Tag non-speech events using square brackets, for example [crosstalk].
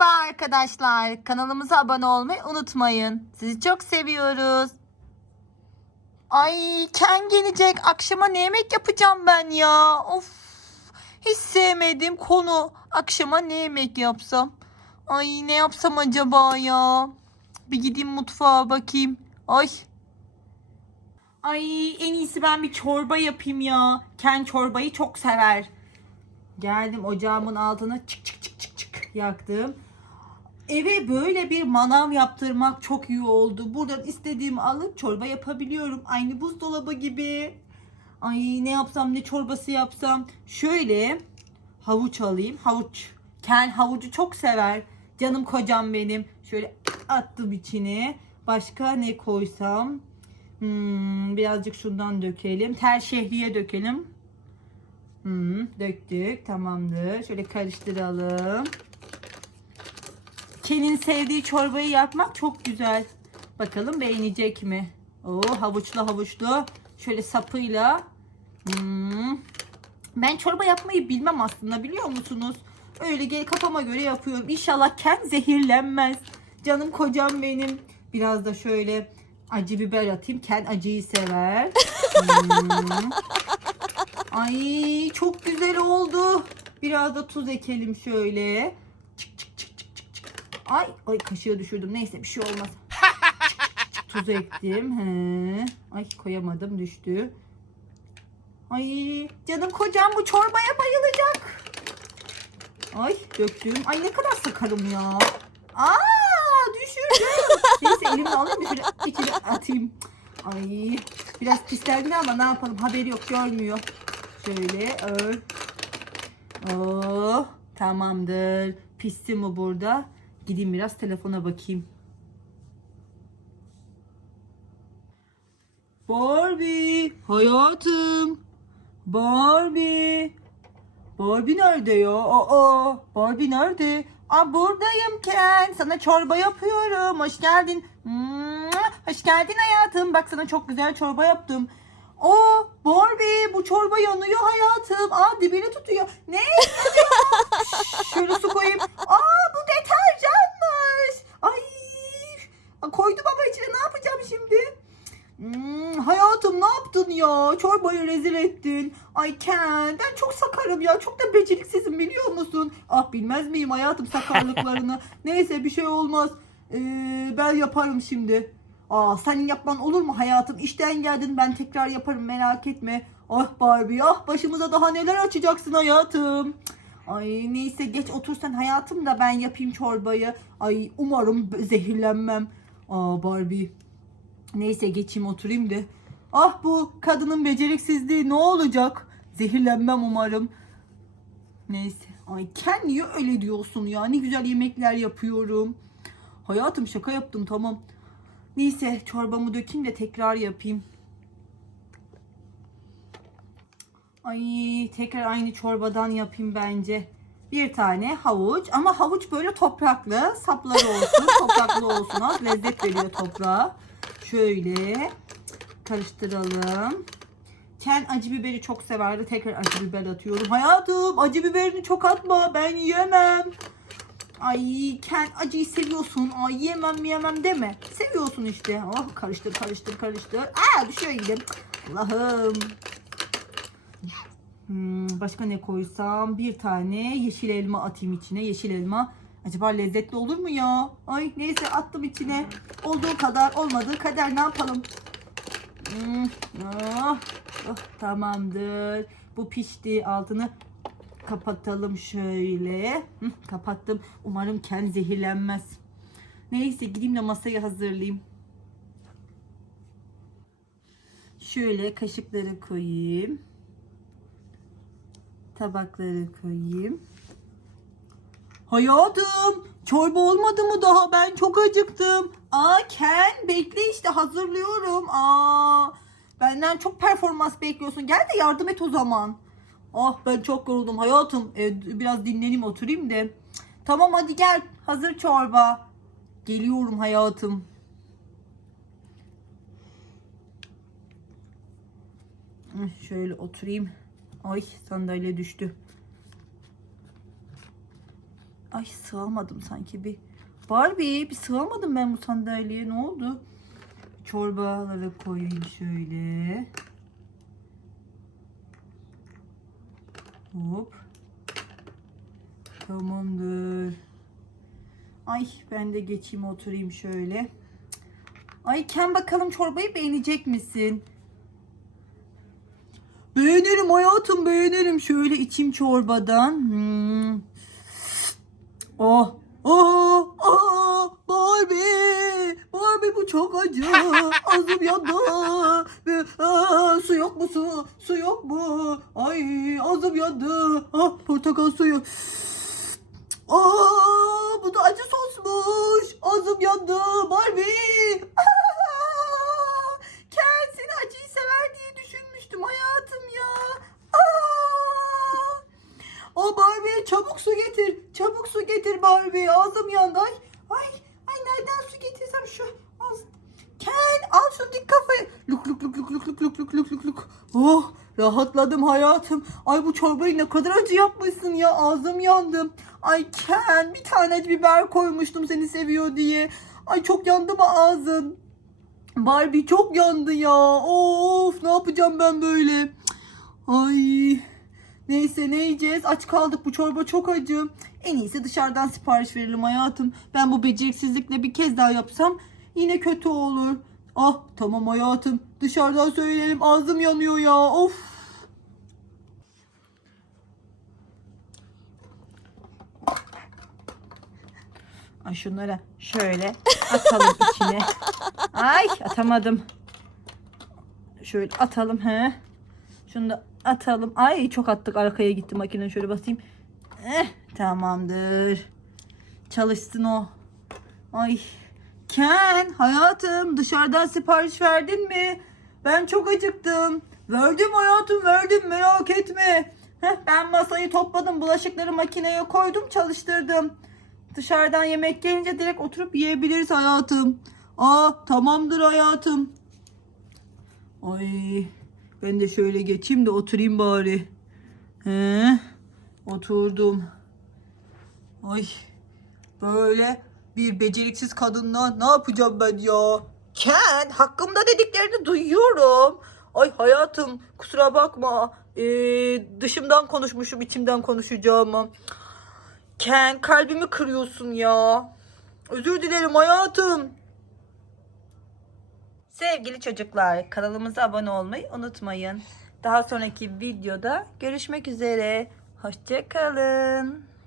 Merhaba arkadaşlar. Kanalımıza abone olmayı unutmayın. Sizi çok seviyoruz. Ay Ken gelecek. Akşama ne yemek yapacağım ben ya? Of. Hiç sevmediğim konu. Akşama ne yemek yapsam? Ay ne yapsam acaba ya? Bir gideyim mutfağa bakayım. Ay. Ay en iyisi ben bir çorba yapayım ya. Ken çorbayı çok sever. Geldim ocağımın altına çık çık çık çık çık yaktım. Eve böyle bir manav yaptırmak çok iyi oldu. Buradan istediğimi alıp çorba yapabiliyorum. Aynı buzdolabı gibi. Ay ne yapsam ne çorbası yapsam. Şöyle havuç alayım. Havuç. Ken havucu çok sever. Canım kocam benim. Şöyle attım içine. Başka ne koysam? Hmm, birazcık şundan dökelim. Tel şehriye dökelim. Hmm, döktük. Tamamdır. Şöyle karıştıralım. Ken'in sevdiği çorbayı yapmak çok güzel. Bakalım beğenecek mi? Oo, havuçlu havuçlu. Şöyle sapıyla. Hmm. Ben çorba yapmayı bilmem aslında biliyor musunuz? Öyle gel kafama göre yapıyorum. İnşallah Ken zehirlenmez. Canım kocam benim. Biraz da şöyle acı biber atayım. Ken acıyı sever. Hmm. Ay çok güzel oldu. Biraz da tuz ekelim şöyle. Çık çık çık çık çık çık. Ay ay kaşığı düşürdüm. Neyse bir şey olmaz. [laughs] Tuz ektim. He. Ay koyamadım düştü. Ay canım kocam bu çorbaya bayılacak. Ay döktüm. Ay ne kadar sakarım ya. Aa düşürdüm. [laughs] Neyse elimi alayım şöyle içine atayım. Ay biraz pislendi ama ne yapalım haberi yok görmüyor. Şöyle ör. Oh, tamamdır. Pisti mi burada? Gideyim biraz telefona bakayım. Barbie, hayatım. Barbie. Barbie nerede ya? Aa, Barbie nerede? Aa, buradayım Ken. Sana çorba yapıyorum. Hoş geldin. Hoş geldin hayatım. Bak sana çok güzel çorba yaptım. Aa, Barbie bu çorba yanıyor hayatım. Aa dibini tutuyor. Ne? [laughs] Şöyle su koyayım. Aa bu deterjanmış. Ay. Aa, Koydum ama içine ne yapacağım şimdi? Hmm, hayatım ne yaptın ya? Çorbayı rezil ettin. Ay Ken ben çok sakarım ya. Çok da beceriksizim biliyor musun? Ah bilmez miyim hayatım sakarlıklarını. [laughs] Neyse bir şey olmaz. Ee, ben yaparım şimdi. Aa senin yapman olur mu hayatım? İşten geldin ben tekrar yaparım merak etme. Ah Barbie ah başımıza daha neler açacaksın hayatım. Ay neyse geç otursan hayatım da ben yapayım çorbayı. Ay umarım zehirlenmem. Aa Barbie. Neyse geçeyim oturayım da. Ah bu kadının beceriksizliği ne olacak? Zehirlenmem umarım. Neyse. Ay Ken niye öyle diyorsun ya? Ne güzel yemekler yapıyorum. Hayatım şaka yaptım tamam. Neyse çorbamı dökeyim de tekrar yapayım. Ay tekrar aynı çorbadan yapayım bence. Bir tane havuç ama havuç böyle topraklı sapları olsun topraklı olsun az lezzet veriyor toprağa. Şöyle karıştıralım. Ken acı biberi çok severdi. Tekrar acı biber atıyorum. Hayatım acı biberini çok atma. Ben yiyemem. Ay Ken acıyı seviyorsun. Ay yemem yemem deme. Seviyorsun işte. Oh karıştır karıştır karıştır. Aa düşüyor yine. Allah'ım. Hmm, başka ne koysam? Bir tane yeşil elma atayım içine. Yeşil elma. Acaba lezzetli olur mu ya? Ay neyse attım içine. Olduğu kadar olmadığı kadar ne yapalım? Hmm, ah, ah, tamamdır. Bu pişti. Altını kapatalım şöyle. Hı, kapattım. Umarım Ken zehirlenmez. Neyse gideyim de masayı hazırlayayım. Şöyle kaşıkları koyayım. Tabakları koyayım. Hayatım çorba olmadı mı daha ben çok acıktım. Aa Ken bekle işte hazırlıyorum. Aa benden çok performans bekliyorsun. Gel de yardım et o zaman. Ah ben çok yoruldum hayatım. Ee, biraz dinleneyim oturayım da. Tamam hadi gel hazır çorba. Geliyorum hayatım. Şöyle oturayım. Ay sandalye düştü. Ay sığamadım sanki bir. Barbie bir sığamadım ben bu sandalyeye ne oldu? Çorbaları koyayım şöyle. Hop. Tamamdır. Ay ben de geçeyim oturayım şöyle. Ay Ken bakalım çorbayı beğenecek misin? Beğenirim hayatım beğenirim. Şöyle içeyim çorbadan. Hmm. Oh. Acı. Ağzım yandı. Aa, su yok mu su? Su yok mu? Ay ağzım yandı. Ah portakal suyu. Aa, bu da acı sosmuş. Ağzım yandı. Barbie. Aa, acıyı sever diye düşünmüştüm hayatım ya. Aa, o Barbie çabuk su getir. Çabuk su getir Barbie. Ağzım yandı. Ay, ay, ay nereden su getirsem şu. Ken al şu dik kafayı. Luk luk luk luk luk luk luk luk luk luk luk. Oh rahatladım hayatım. Ay bu çorbayı ne kadar acı yapmışsın ya. Ağzım yandı. Ay Ken bir tane biber koymuştum seni seviyor diye. Ay çok yandı mı ağzın? Barbie çok yandı ya. Of ne yapacağım ben böyle? Ay. Neyse ne yiyeceğiz? Aç kaldık bu çorba çok acı. En iyisi dışarıdan sipariş verelim hayatım. Ben bu beceriksizlikle bir kez daha yapsam yine kötü olur. Ah tamam hayatım. Dışarıdan söyleyelim ağzım yanıyor ya. Of. Ay şunları şöyle atalım [laughs] içine. Ay atamadım. Şöyle atalım he. Şunu da atalım. Ay çok attık arkaya gitti makine şöyle basayım. Eh, tamamdır. Çalışsın o. Ay. Ken hayatım dışarıdan sipariş verdin mi? Ben çok acıktım. Verdim hayatım verdim merak etme. Heh, ben masayı topladım bulaşıkları makineye koydum çalıştırdım. Dışarıdan yemek gelince direkt oturup yiyebiliriz hayatım. Aa tamamdır hayatım. Ay ben de şöyle geçeyim de oturayım bari. He, oturdum. Ay böyle bir beceriksiz kadınla ne yapacağım ben ya? Ken hakkımda dediklerini duyuyorum. Ay hayatım kusura bakma. Ee, dışımdan konuşmuşum içimden konuşacağımı. Ken kalbimi kırıyorsun ya. Özür dilerim hayatım. Sevgili çocuklar kanalımıza abone olmayı unutmayın. Daha sonraki videoda görüşmek üzere. Hoşçakalın.